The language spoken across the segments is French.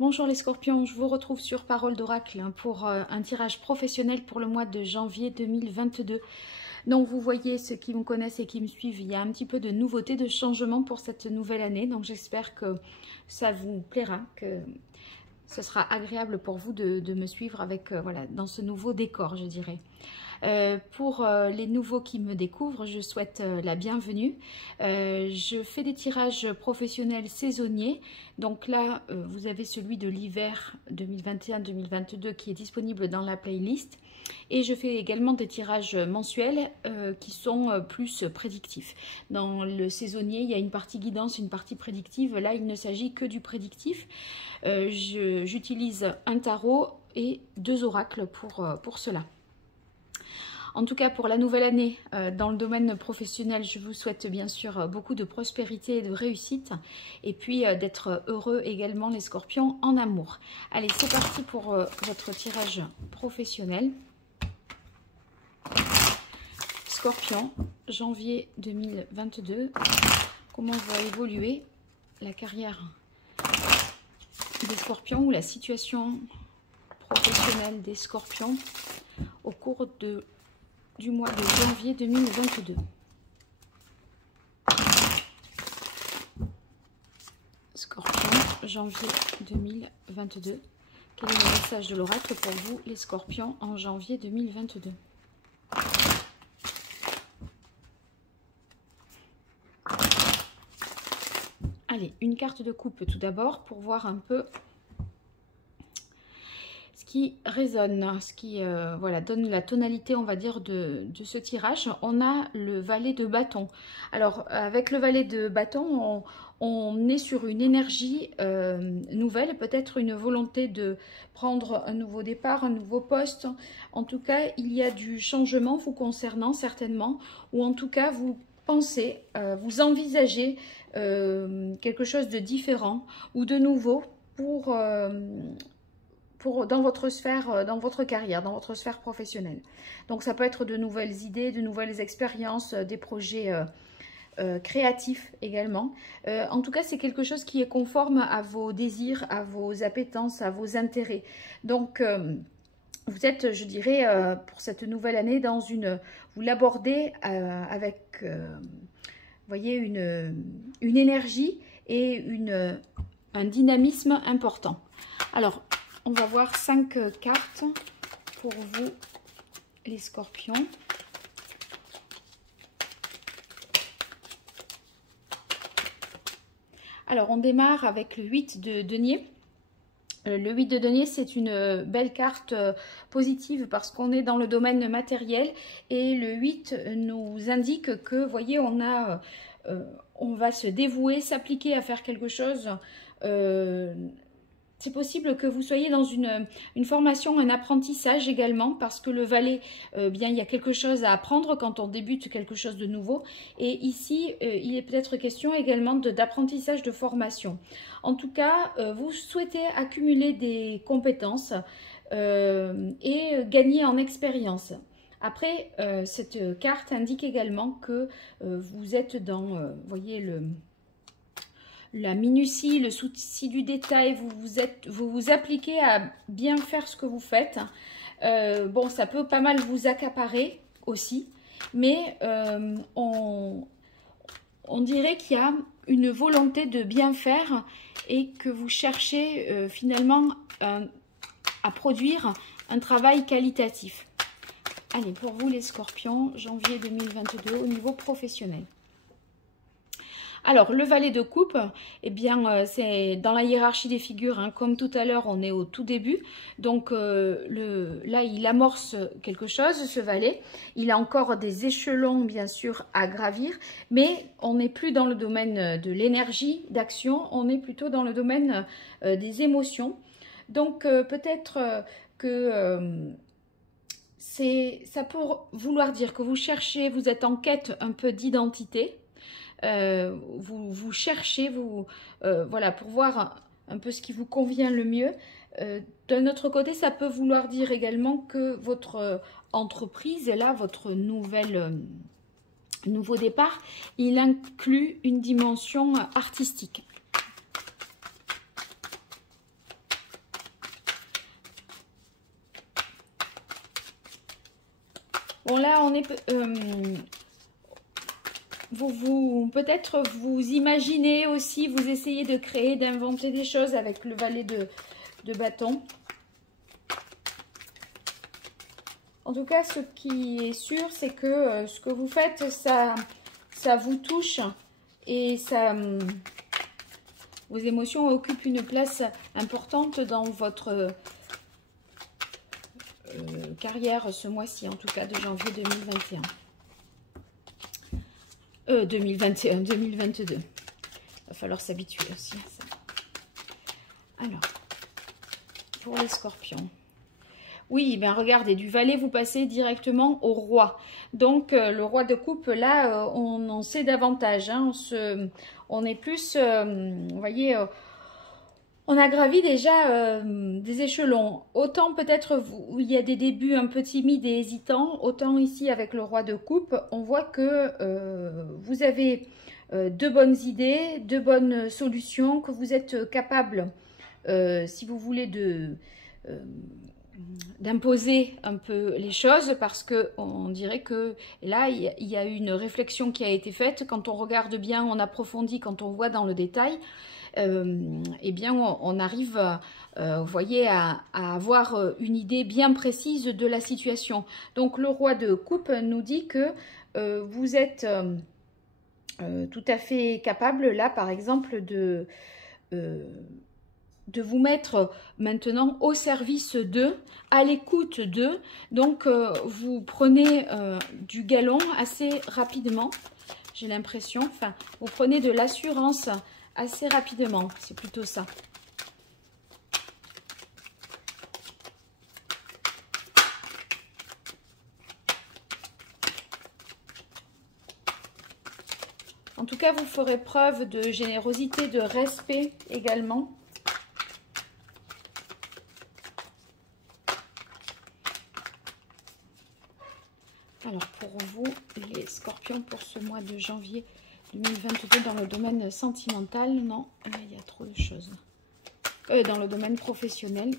Bonjour les scorpions, je vous retrouve sur Parole d'Oracle pour un tirage professionnel pour le mois de janvier 2022. Donc vous voyez, ceux qui me connaissent et qui me suivent, il y a un petit peu de nouveauté, de changement pour cette nouvelle année. Donc j'espère que ça vous plaira, que ce sera agréable pour vous de me suivre avec, voilà, dans ce nouveau décor, je dirais. Pour les nouveaux qui me découvrent, je souhaite la bienvenue. Je fais des tirages professionnels saisonniers. Donc là, vous avez celui de l'hiver 2021-2022 qui est disponible dans la playlist. Et je fais également des tirages mensuels qui sont plus prédictifs. Dans le saisonnier, il y a une partie guidance, une partie prédictive. Là, il ne s'agit que du prédictif. J'utilise un tarot et 2 oracles pour cela. En tout cas, pour la nouvelle année, dans le domaine professionnel, je vous souhaite bien sûr beaucoup de prospérité et de réussite. Et puis d'être heureux également, les scorpions, en amour. Allez, c'est parti pour votre tirage professionnel. Scorpion, janvier 2022. Comment va évoluer la carrière des scorpions ou la situation professionnelle des scorpions au cours du mois de janvier 2022. Scorpion, janvier 2022. Quel est le message de l'oracle pour vous, les scorpions, en janvier 2022? Allez, une carte de coupe tout d'abord pour voir un peu ce qui résonne, ce qui voilà, donne la tonalité, on va dire, de ce tirage. On a le valet de bâton. Alors, avec le valet de bâton, on est sur une énergie nouvelle, peut-être une volonté de prendre un nouveau départ, un nouveau poste. En tout cas, il y a du changement vous concernant certainement, ou en tout cas, vous pensez, vous envisagez quelque chose de différent ou de nouveau dans votre sphère, dans votre carrière, dans votre sphère professionnelle. Donc ça peut être de nouvelles idées, de nouvelles expériences, des projets créatifs également. En tout cas, c'est quelque chose qui est conforme à vos désirs, à vos appétences, à vos intérêts. Donc vous êtes, je dirais, pour cette nouvelle année, dans une... Vous l'abordez avec, vous voyez, une énergie et un dynamisme important. Alors, on va voir 5 cartes pour vous, les scorpions. Alors, on démarre avec le 8 de denier. Le 8 de denier, c'est une belle carte positive parce qu'on est dans le domaine matériel. Et le 8 nous indique que, vous voyez, on va se dévouer, s'appliquer à faire quelque chose. C'est possible que vous soyez dans une formation, un apprentissage également, parce que le valet, bien, il y a quelque chose à apprendre quand on débute quelque chose de nouveau. Et ici, il est peut-être question également d'apprentissage, de formation. En tout cas, vous souhaitez accumuler des compétences et gagner en expérience. Après, cette carte indique également que vous êtes dans, vous voyez, la minutie, le souci du détail, vous vous appliquez à bien faire ce que vous faites. Bon, ça peut pas mal vous accaparer aussi, mais on dirait qu'il y a une volonté de bien faire et que vous cherchez finalement à produire un travail qualitatif. Allez, pour vous les scorpions, janvier 2022 au niveau professionnel. Alors, le valet de coupe, eh bien, c'est dans la hiérarchie des figures, hein, comme tout à l'heure, on est au tout début. Donc, là, il amorce quelque chose, ce valet. Il a encore des échelons, bien sûr, à gravir, mais on n'est plus dans le domaine de l'énergie, d'action, on est plutôt dans le domaine des émotions. Donc, peut-être que... ça peut vouloir dire que vous cherchez, vous êtes en quête un peu d'identité. Vous cherchez, voilà, pour voir un peu ce qui vous convient le mieux. D'un autre côté, ça peut vouloir dire également que votre entreprise, là, votre nouveau départ, il inclut une dimension artistique. Bon, là, on est... peut-être vous imaginez aussi, vous essayez de créer, d'inventer des choses avec le valet de bâton. En tout cas, ce qui est sûr, c'est que ce que vous faites, ça vous touche et ça, vos émotions occupent une place importante dans votre carrière ce mois-ci, en tout cas de janvier 2021. 2022. Il va falloir s'habituer aussi à ça. Alors, pour les scorpions. Oui, ben regardez, du valet, vous passez directement au roi. Donc, le roi de coupe, là, on en sait davantage. Hein, on est plus, vous voyez, on a gravi déjà des échelons. Autant peut-être où il y a des débuts un peu timides et hésitants, autant ici avec le roi de coupe, on voit que vous avez de bonnes idées, de bonnes solutions, que vous êtes capable, si vous voulez, d'imposer un peu les choses, parce que on dirait que là il y a une réflexion qui a été faite. Quand on regarde bien, on approfondit, quand on voit dans le détail, eh bien on arrive vous voyez à avoir une idée bien précise de la situation. Donc le roi de coupe nous dit que vous êtes tout à fait capable là par exemple de vous mettre maintenant au service d'eux, à l'écoute d'eux. Donc, vous prenez du galon assez rapidement, j'ai l'impression. Enfin, vous prenez de l'assurance assez rapidement, c'est plutôt ça. En tout cas, vous ferez preuve de générosité, de respect également. Alors pour vous, les scorpions, pour ce mois de janvier 2022, dans le domaine sentimental, non, il y a trop de choses. Dans le domaine professionnel,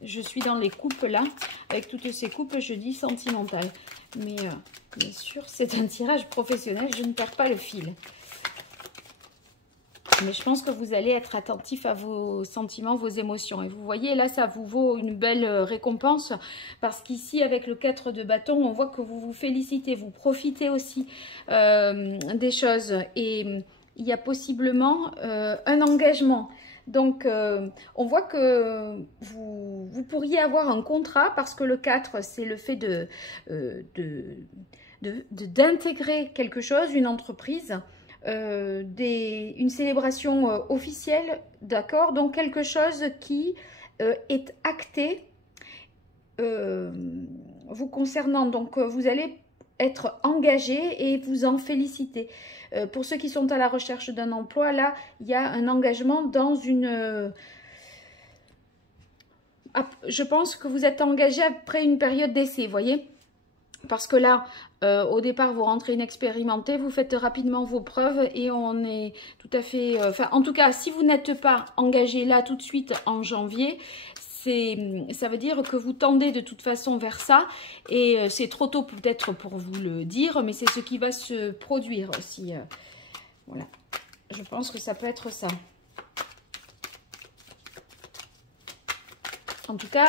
je suis dans les coupes là, avec toutes ces coupes, je dis sentimental. Mais bien sûr, c'est un tirage professionnel, je ne perds pas le fil. Mais je pense que vous allez être attentif à vos sentiments, vos émotions. Et vous voyez, là, ça vous vaut une belle récompense. Parce qu'ici, avec le 4 de bâton, on voit que vous vous félicitez. Vous profitez aussi des choses. Et il y a possiblement un engagement. Donc, on voit que vous pourriez avoir un contrat. Parce que le 4, c'est le fait d'intégrer quelque chose, une entreprise. Une célébration officielle, d'accord, donc quelque chose qui est acté vous concernant, donc vous allez être engagé et vous en féliciter. Pour ceux qui sont à la recherche d'un emploi, là, il y a un engagement dans une... je pense que vous êtes engagé après une période d'essai, vous voyez. Parce que là, au départ, vous rentrez inexpérimenté, vous faites rapidement vos preuves et on est tout à fait... Enfin, en tout cas, si vous n'êtes pas engagé là tout de suite en janvier, ça veut dire que vous tendez de toute façon vers ça. Et c'est trop tôt peut-être pour vous le dire, mais c'est ce qui va se produire aussi. Voilà, je pense que ça peut être ça. En tout cas,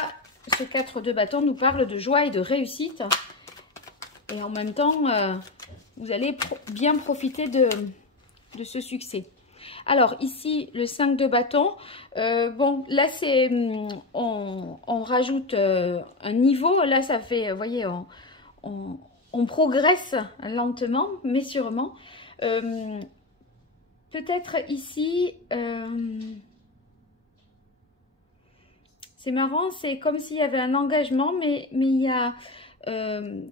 ce 4 de bâton nous parle de joie et de réussite. Et en même temps, vous allez bien profiter de ce succès. Alors ici, le 5 de bâton. Bon, là, c'est on rajoute un niveau. Là, ça fait, vous voyez, on progresse lentement, mais sûrement. Peut-être ici, c'est marrant, c'est comme s'il y avait un engagement, mais il y a...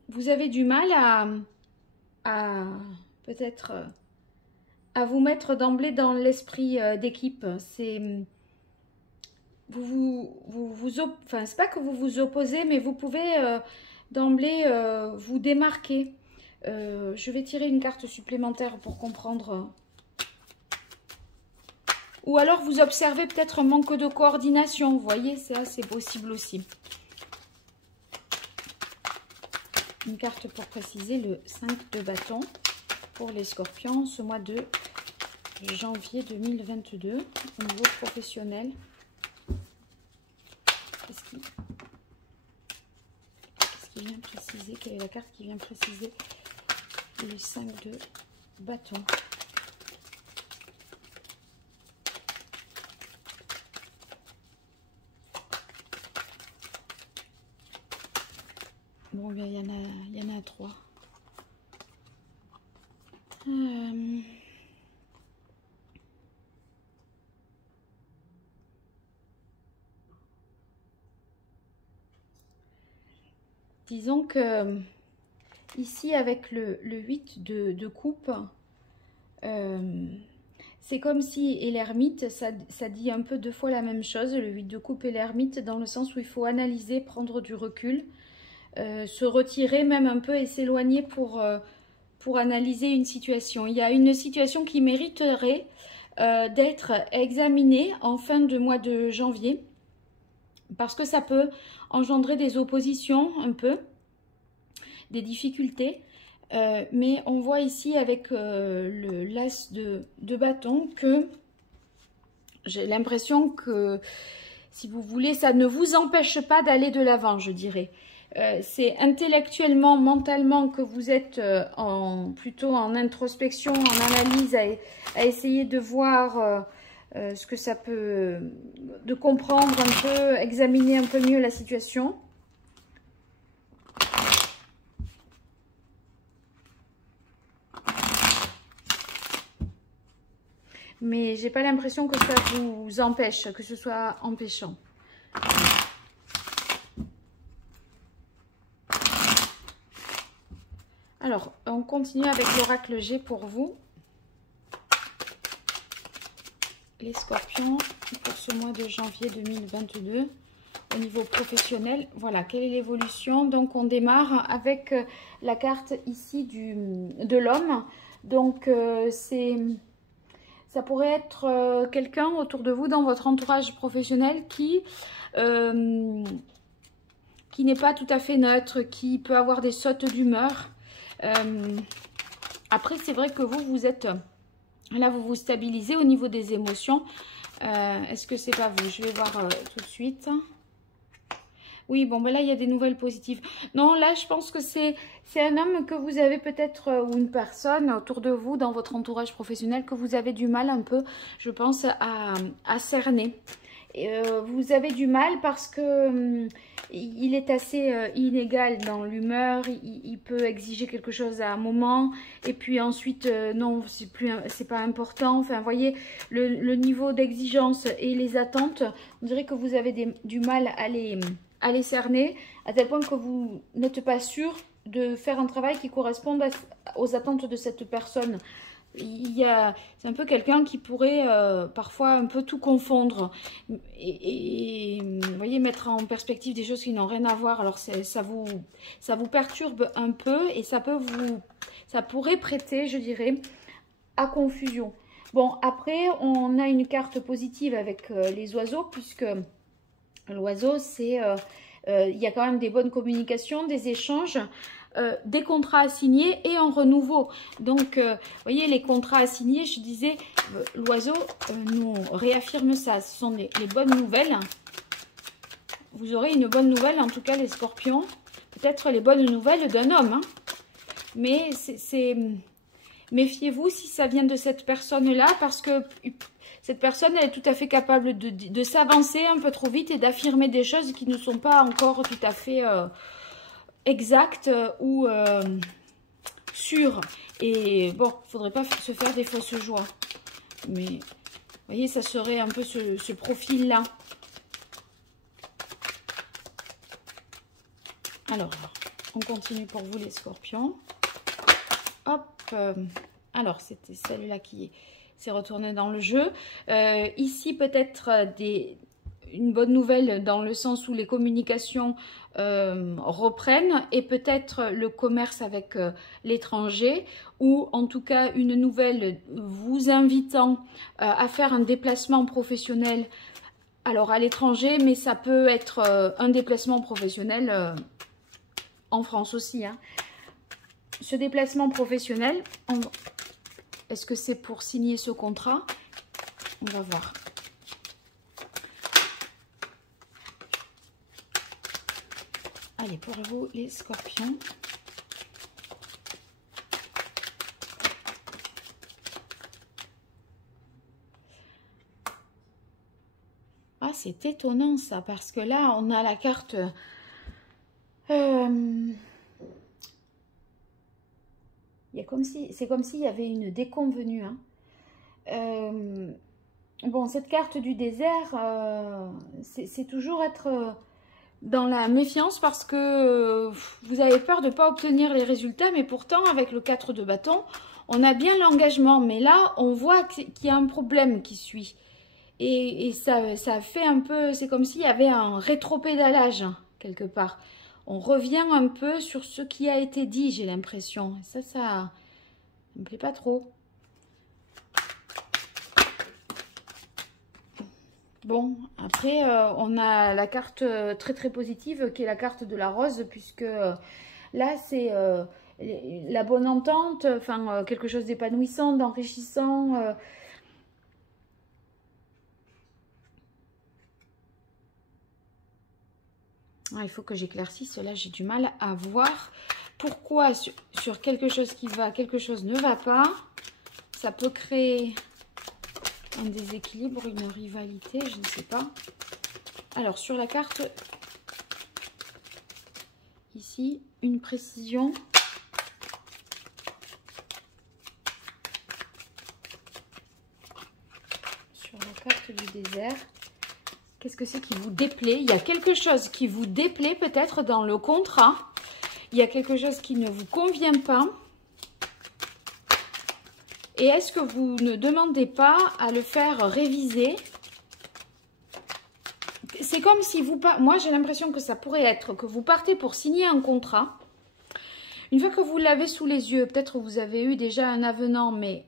vous avez du mal à peut-être à vous mettre d'emblée dans l'esprit d'équipe. C'est enfin, c'est pas que vous vous opposez, mais vous pouvez d'emblée vous démarquer. Je vais tirer une carte supplémentaire pour comprendre. Ou alors vous observez peut-être un manque de coordination. Vous voyez, ça c'est possible aussi. une carte pour préciser le 5 de bâton pour les scorpions ce mois de janvier 2022 au niveau professionnel. Qu'est-ce qui vient préciser? Quelle est la carte qui vient préciser les 5 de bâton? Bon, bien, il y en a 3. Disons que ici, avec le 8 de coupe, c'est comme si, et l'ermite, ça dit un peu deux fois la même chose, le 8 de coupe et l'ermite, dans le sens où il faut analyser, prendre du recul, se retirer même un peu et s'éloigner pour analyser une situation. Il y a une situation qui mériterait d'être examinée en fin de mois de janvier, parce que ça peut engendrer des oppositions un peu, des difficultés. Mais on voit ici avec le l'as de bâton que j'ai l'impression que, si vous voulez, ça ne vous empêche pas d'aller de l'avant, je dirais. C'est intellectuellement, mentalement que vous êtes plutôt en introspection, en analyse, à essayer de voir ce que ça peut, de comprendre un peu, examiner un peu mieux la situation. Mais j'ai pas l'impression que ça vous empêche, que ce soit empêchant. Alors, on continue avec l'oracle G pour vous. Les scorpions pour ce mois de janvier 2022 au niveau professionnel. Voilà, quelle est l'évolution? Donc, on démarre avec la carte ici de l'homme. Donc, ça pourrait être quelqu'un autour de vous dans votre entourage professionnel qui n'est pas tout à fait neutre, qui peut avoir des sautes d'humeur. Après, c'est vrai que vous êtes... Là, vous vous stabilisez au niveau des émotions. Est-ce que c'est pas vous? Je vais voir tout de suite. Oui, bon, ben là, il y a des nouvelles positives. Non, là, je pense que c'est un homme que vous avez peut-être, ou une personne autour de vous, dans votre entourage professionnel, que vous avez du mal un peu, je pense, à cerner. Vous avez du mal parce que il est assez inégal dans l'humeur, il peut exiger quelque chose à un moment et puis ensuite non, c'est pas important. Enfin, vous voyez, le niveau d'exigence et les attentes, on dirait que vous avez du mal à les cerner, à tel point que vous n'êtes pas sûr de faire un travail qui corresponde aux attentes de cette personne. C'est un peu quelqu'un qui pourrait parfois un peu tout confondre et vous voyez, mettre en perspective des choses qui n'ont rien à voir. Alors ça vous perturbe un peu et ça pourrait prêter, je dirais, à confusion. Bon, après on a une carte positive avec les oiseaux, puisque l'oiseau, c'est il y a quand même des bonnes communications, des échanges, des contrats à signer et en renouveau. Donc, vous voyez, les contrats à signer, je disais, l'oiseau nous réaffirme ça. Ce sont les bonnes nouvelles. Vous aurez une bonne nouvelle, en tout cas, les scorpions. Peut-être les bonnes nouvelles d'un homme. Hein. Mais méfiez-vous si ça vient de cette personne-là, parce que cette personne, elle est tout à fait capable de s'avancer un peu trop vite et d'affirmer des choses qui ne sont pas encore tout à fait exactes ou sûres. Et bon, il ne faudrait pas se faire des fausses joies. Mais, vous voyez, ça serait un peu ce profil-là. Alors, on continue pour vous les scorpions. Hop, alors c'était celle-là qui s'est retournée dans le jeu. Ici, peut-être une bonne nouvelle dans le sens où les communications reprennent et peut-être le commerce avec l'étranger, ou en tout cas une nouvelle vous invitant à faire un déplacement professionnel, alors à l'étranger, mais ça peut être un déplacement professionnel en France aussi, hein. Ce déplacement professionnel, est-ce que c'est pour signer ce contrat? On va voir. Allez, pour vous, les scorpions. Ah, c'est étonnant ça, parce que là, on a la carte... c'est comme s'il y avait une déconvenue. Hein. Bon, cette carte du désert, c'est toujours être dans la méfiance parce que vous avez peur de ne pas obtenir les résultats. Mais pourtant, avec le 4 de bâton, on a bien l'engagement. Mais là, on voit qu'il y a un problème qui suit. Et ça fait un peu... C'est comme s'il y avait un rétropédalage, hein, quelque part. On revient un peu sur ce qui a été dit, j'ai l'impression. Ça me plaît pas trop. Bon, après, on a la carte très très positive qui est la carte de la rose, puisque là, c'est la bonne entente, enfin, quelque chose d'épanouissant, d'enrichissant. Ah, il faut que j'éclaircisse, là j'ai du mal à voir pourquoi sur quelque chose qui va, quelque chose ne va pas. Ça peut créer un déséquilibre, une rivalité, je ne sais pas. Alors sur la carte, ici, une précision. Sur la carte du désert. Qu'est-ce que c'est qui vous déplaît? Il y a quelque chose qui vous déplaît peut-être dans le contrat. Il y a quelque chose qui ne vous convient pas. Et est-ce que vous ne demandez pas à le faire réviser? C'est comme si vous... Moi, j'ai l'impression que ça pourrait être que vous partez pour signer un contrat. Une fois que vous l'avez sous les yeux, peut-être vous avez eu déjà un avenant, mais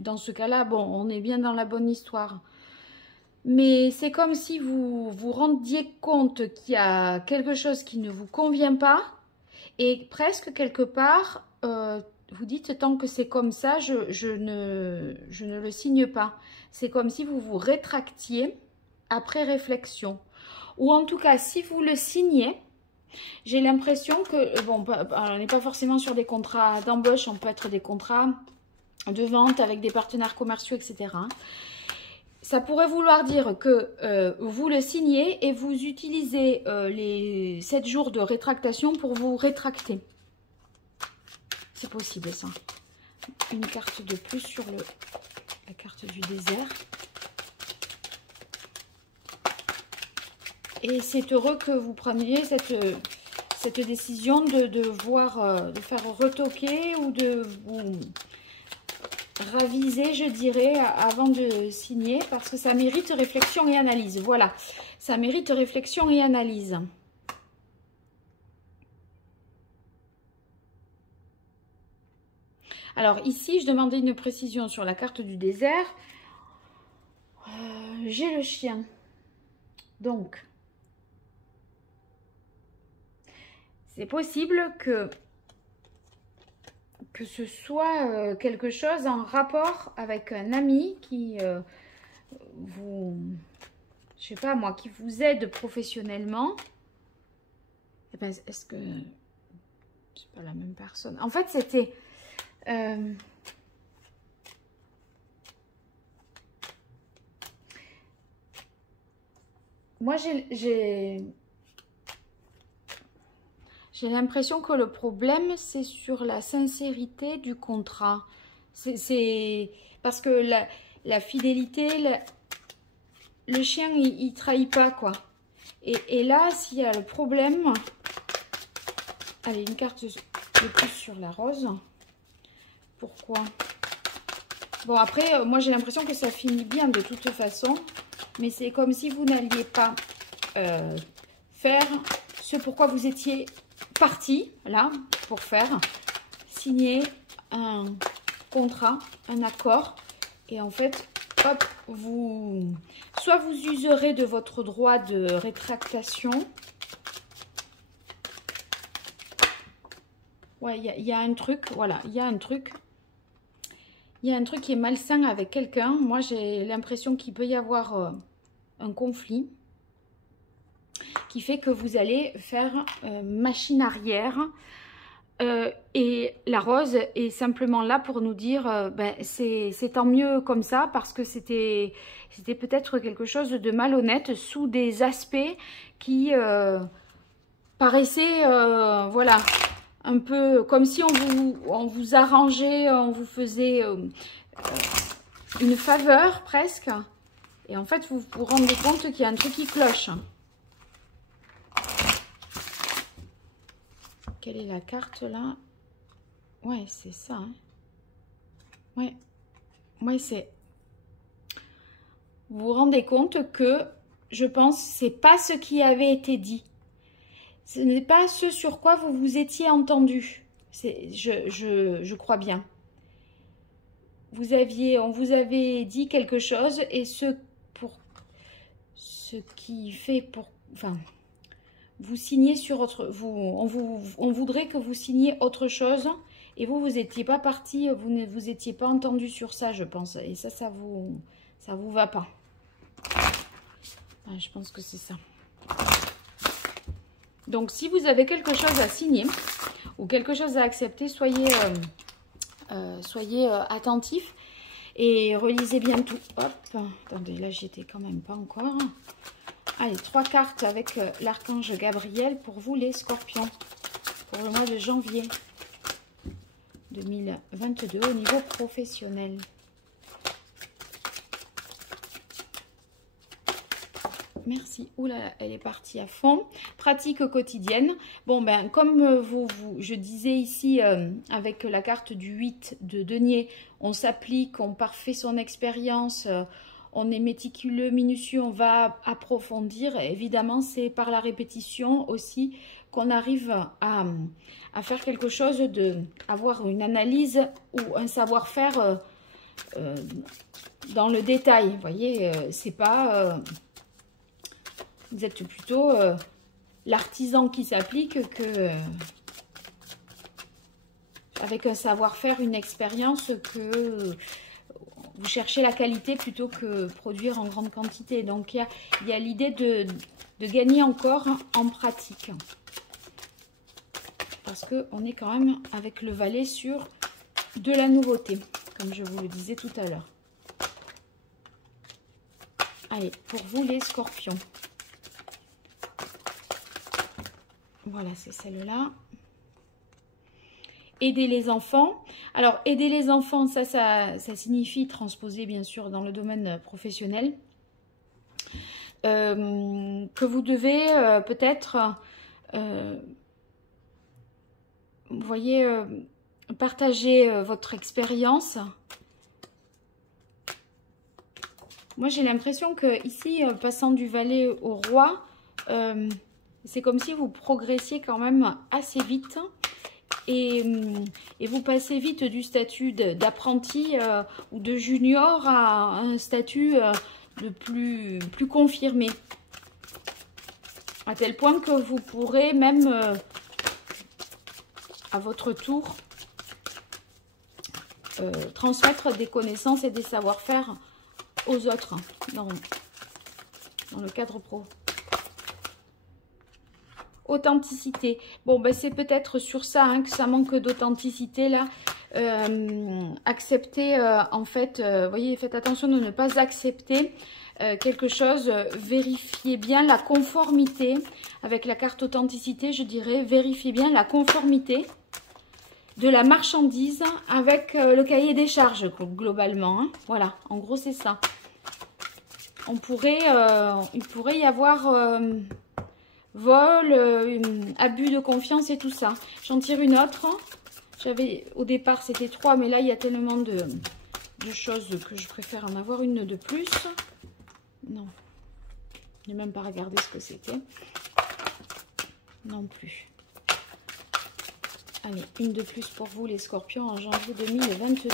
dans ce cas-là, bon, on est bien dans la bonne histoire. Mais c'est comme si vous vous rendiez compte qu'il y a quelque chose qui ne vous convient pas et presque quelque part, vous dites tant que c'est comme ça, je ne le signe pas. C'est comme si vous vous rétractiez après réflexion. Ou en tout cas, si vous le signez, j'ai l'impression que, bon, on n'est pas forcément sur des contrats d'embauche, on peut être des contrats de vente avec des partenaires commerciaux, etc. Ça pourrait vouloir dire que vous le signez et vous utilisez les 7 jours de rétractation pour vous rétracter. C'est possible ça. Une carte de plus sur la carte du désert. Et c'est heureux que vous preniez cette décision de faire retoquer ou de vous... raviser, je dirais, avant de signer, parce que ça mérite réflexion et analyse. Voilà, ça mérite réflexion et analyse. Alors ici, je demandais une précision sur la carte du désert. J'ai le chien. Donc, c'est possible que ce soit quelque chose en rapport avec un ami qui vous, je sais pas moi, qui vous aide professionnellement. Eh ben, est-ce que c'est pas la même personne? En fait, c'était moi j'ai l'impression que le problème, c'est sur la sincérité du contrat. C'est parce que la fidélité, le chien, il trahit pas, quoi. Et là, s'il y a le problème... Allez, une carte de plus sur la rose. Pourquoi? Bon, après, moi, j'ai l'impression que ça finit bien de toute façon. Mais c'est comme si vous n'alliez pas faire ce pourquoi vous étiez... parti là pour faire signer un contrat, un accord, et en fait hop, soit vous userez de votre droit de rétractation, Ouais, il y a un truc, voilà, il y a un truc. Il y a un truc qui est malsain avec quelqu'un. Moi, j'ai l'impression qu'il peut y avoir un conflit qui fait que vous allez faire machine arrière. Et la rose est simplement là pour nous dire ben, c'est tant mieux comme ça parce que c'était peut-être quelque chose de malhonnête sous des aspects qui paraissaient voilà, un peu comme si on vous arrangeait, on vous faisait une faveur presque. Et en fait, vous vous rendez compte qu'il y a un truc qui cloche. Quelle est la carte là? Ouais, c'est ça. Hein. Ouais. Ouais, c'est... Vous vous rendez compte que, je pense, c'est pas ce qui avait été dit. Ce n'est pas ce sur quoi vous vous étiez entendu. Je crois bien. On vous avait dit quelque chose et ce qui fait pour... Enfin... Vous signez sur autre... on voudrait que vous signiez autre chose et vous n'étiez pas parti, vous ne vous étiez pas entendu sur ça, je pense. Et ça vous va pas. Ah, je pense que c'est ça. Donc, si vous avez quelque chose à signer ou quelque chose à accepter, soyez attentifs et relisez bien tout. Hop, attendez, là, j'y étais quand même pas encore. Allez, 3 cartes avec l'archange Gabriel pour vous les scorpions. Pour le mois de janvier 2022 au niveau professionnel. Merci. Oula, elle est partie à fond. Pratique quotidienne. Bon, ben, comme je disais ici, avec la carte du 8 de denier, on s'applique, on parfait son expérience, on est méticuleux, minutieux, on va approfondir. Évidemment, c'est par la répétition aussi qu'on arrive à faire quelque chose, avoir une analyse ou un savoir-faire dans le détail. Vous voyez, c'est pas... vous êtes plutôt l'artisan qui s'applique que... avec un savoir-faire, une expérience que... Vous cherchez la qualité plutôt que produire en grande quantité. Donc, il y a l'idée de gagner encore en pratique. Parce qu'on est quand même avec le valet sur de la nouveauté, comme je vous le disais tout à l'heure. Allez, pour vous les scorpions. Voilà, c'est celle-là. Aider les enfants. Alors, aider les enfants, ça signifie transposer, bien sûr, dans le domaine professionnel. Que vous devez peut-être, vous voyez, partager votre expérience. Moi, j'ai l'impression que ici, passant du valet au roi, c'est comme si vous progressiez quand même assez vite. Et vous passez vite du statut d'apprenti ou de junior à un statut de plus confirmé. À tel point que vous pourrez même, à votre tour, transmettre des connaissances et des savoir-faire aux autres dans le cadre pro. Authenticité. Bon, ben c'est peut-être sur ça hein, que ça manque d'authenticité là. Accepter, en fait, voyez, faites attention de ne pas accepter quelque chose. Vérifiez bien la conformité. Avec la carte authenticité, je dirais, vérifiez bien la conformité de la marchandise avec le cahier des charges, globalement. Hein. Voilà, en gros, c'est ça. Il pourrait y avoir... vol, abus de confiance et tout ça. J'en tire une autre. Au départ, c'était 3, mais là, il y a tellement de choses que je préfère en avoir une de plus. Non. Je n'ai même pas regardé ce que c'était. Non plus. Allez, une de plus pour vous, les scorpions, en janvier 2022.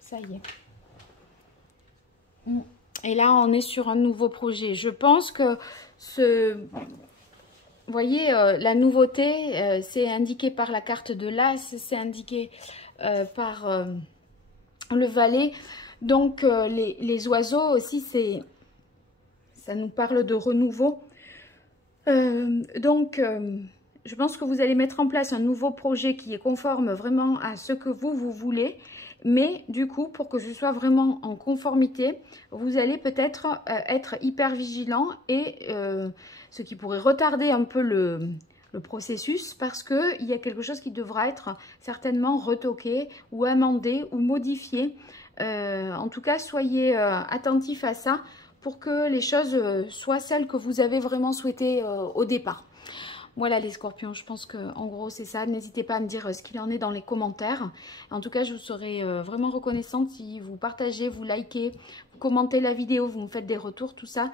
Ça y est. Et là, on est sur un nouveau projet. Je pense que vous voyez, la nouveauté, c'est indiqué par la carte de l'As, c'est indiqué par le valet. Donc, les oiseaux aussi, ça nous parle de renouveau. Je pense que vous allez mettre en place un nouveau projet qui est conforme vraiment à ce que vous voulez. Mais du coup, pour que ce soit vraiment en conformité, vous allez peut-être être hyper vigilant et ce qui pourrait retarder un peu le processus parce qu'il y a quelque chose qui devra être certainement retoqué ou amendé ou modifié. En tout cas, soyez attentifs à ça pour que les choses soient celles que vous avez vraiment souhaitées au départ. Voilà les scorpions, je pense qu'en gros c'est ça. N'hésitez pas à me dire ce qu'il en est dans les commentaires. En tout cas, je vous serai vraiment reconnaissante si vous partagez, vous likez, vous commentez la vidéo, vous me faites des retours, tout ça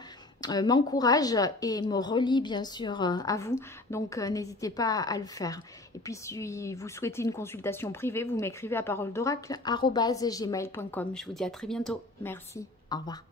m'encourage et me relie bien sûr à vous. Donc n'hésitez pas à le faire. Et puis si vous souhaitez une consultation privée, vous m'écrivez à paroledoracle@gmail.com. Je vous dis à très bientôt. Merci, au revoir.